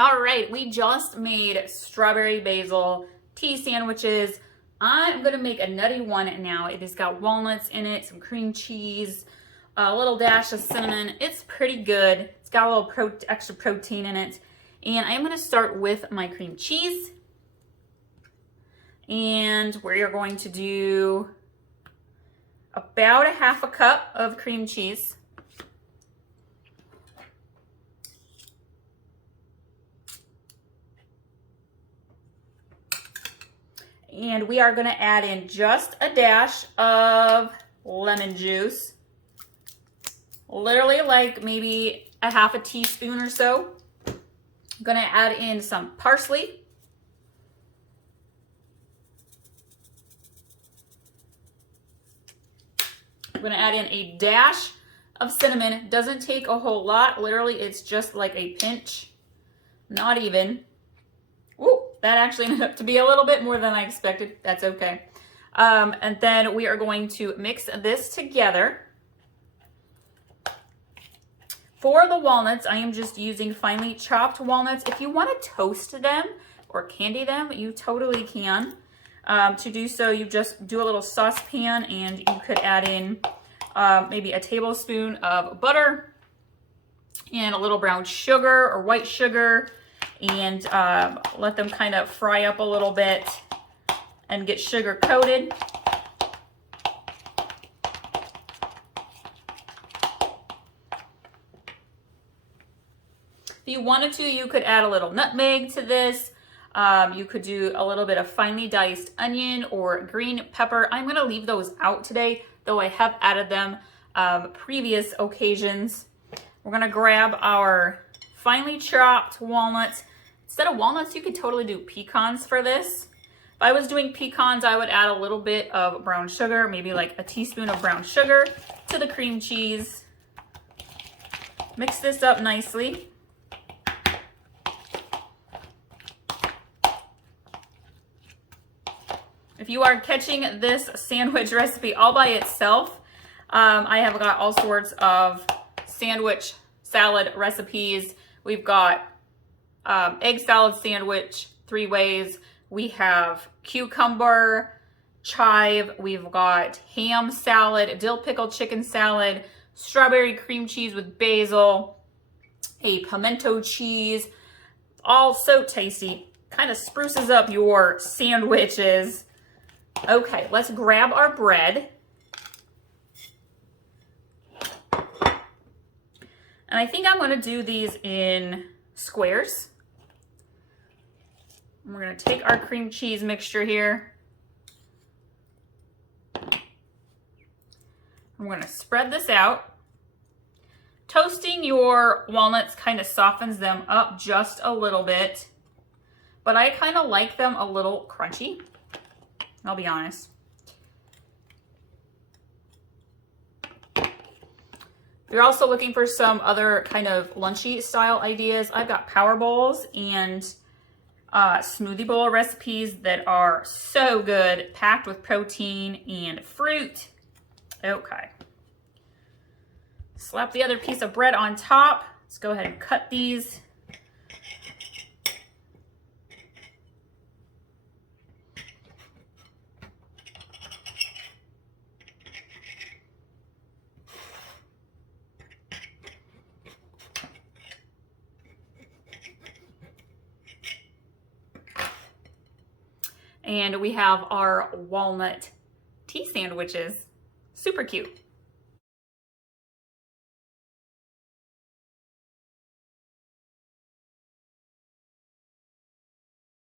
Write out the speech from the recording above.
All right, we just made strawberry basil tea sandwiches. I'm gonna make a nutty one now. It has got walnuts in it, some cream cheese, a little dash of cinnamon. It's pretty good. It's got a little extra protein in it. And I'm gonna start with my cream cheese. And we are going to do about a half a cup of cream cheese. And we are gonna add in just a dash of lemon juice. Literally like maybe a half a teaspoon or so. I'm gonna add in some parsley. I'm gonna add in a dash of cinnamon. It doesn't take a whole lot. Literally, it's just like a pinch, not even. Ooh, that actually ended up to be a little bit more than I expected. That's okay. And then we are going to mix this together. For the walnuts, I am just using finely chopped walnuts. If you want to toast them or candy them, you totally can. To do so, you just do a little saucepan and you could add in maybe a tablespoon of butter and a little brown sugar or white sugar, and let them kind of fry up a little bit and get sugar coated. If you wanted to, you could add a little nutmeg to this. You could do a little bit of finely diced onion or green pepper. I'm gonna leave those out today, though I have added them previous occasions. We're gonna grab our finely chopped walnuts. Instead of walnuts, you could totally do pecans for this. If I was doing pecans, I would add a little bit of brown sugar, maybe like a teaspoon of brown sugar to the cream cheese. Mix this up nicely. If you are catching this sandwich recipe all by itself, I have got all sorts of sandwich salad recipes. We've got egg salad sandwich 3 ways. We have cucumber, chive. We've got ham salad, dill pickle chicken salad, strawberry cream cheese with basil, a pimento cheese. All so tasty. Kind of spruces up your sandwiches. Okay, let's grab our bread. And I think I'm going to do these in squares. And we're going to take our cream cheese mixture here. And we're going to spread this out. Toasting your walnuts kind of softens them up just a little bit. But I kind of like them a little crunchy. I'll be honest. If you're also looking for some other kind of lunchy style ideas, I've got power bowls and smoothie bowl recipes that are so good, packed with protein and fruit. Okay. Slap the other piece of bread on top. Let's go ahead and cut these. And we have our walnut tea sandwiches. Super cute.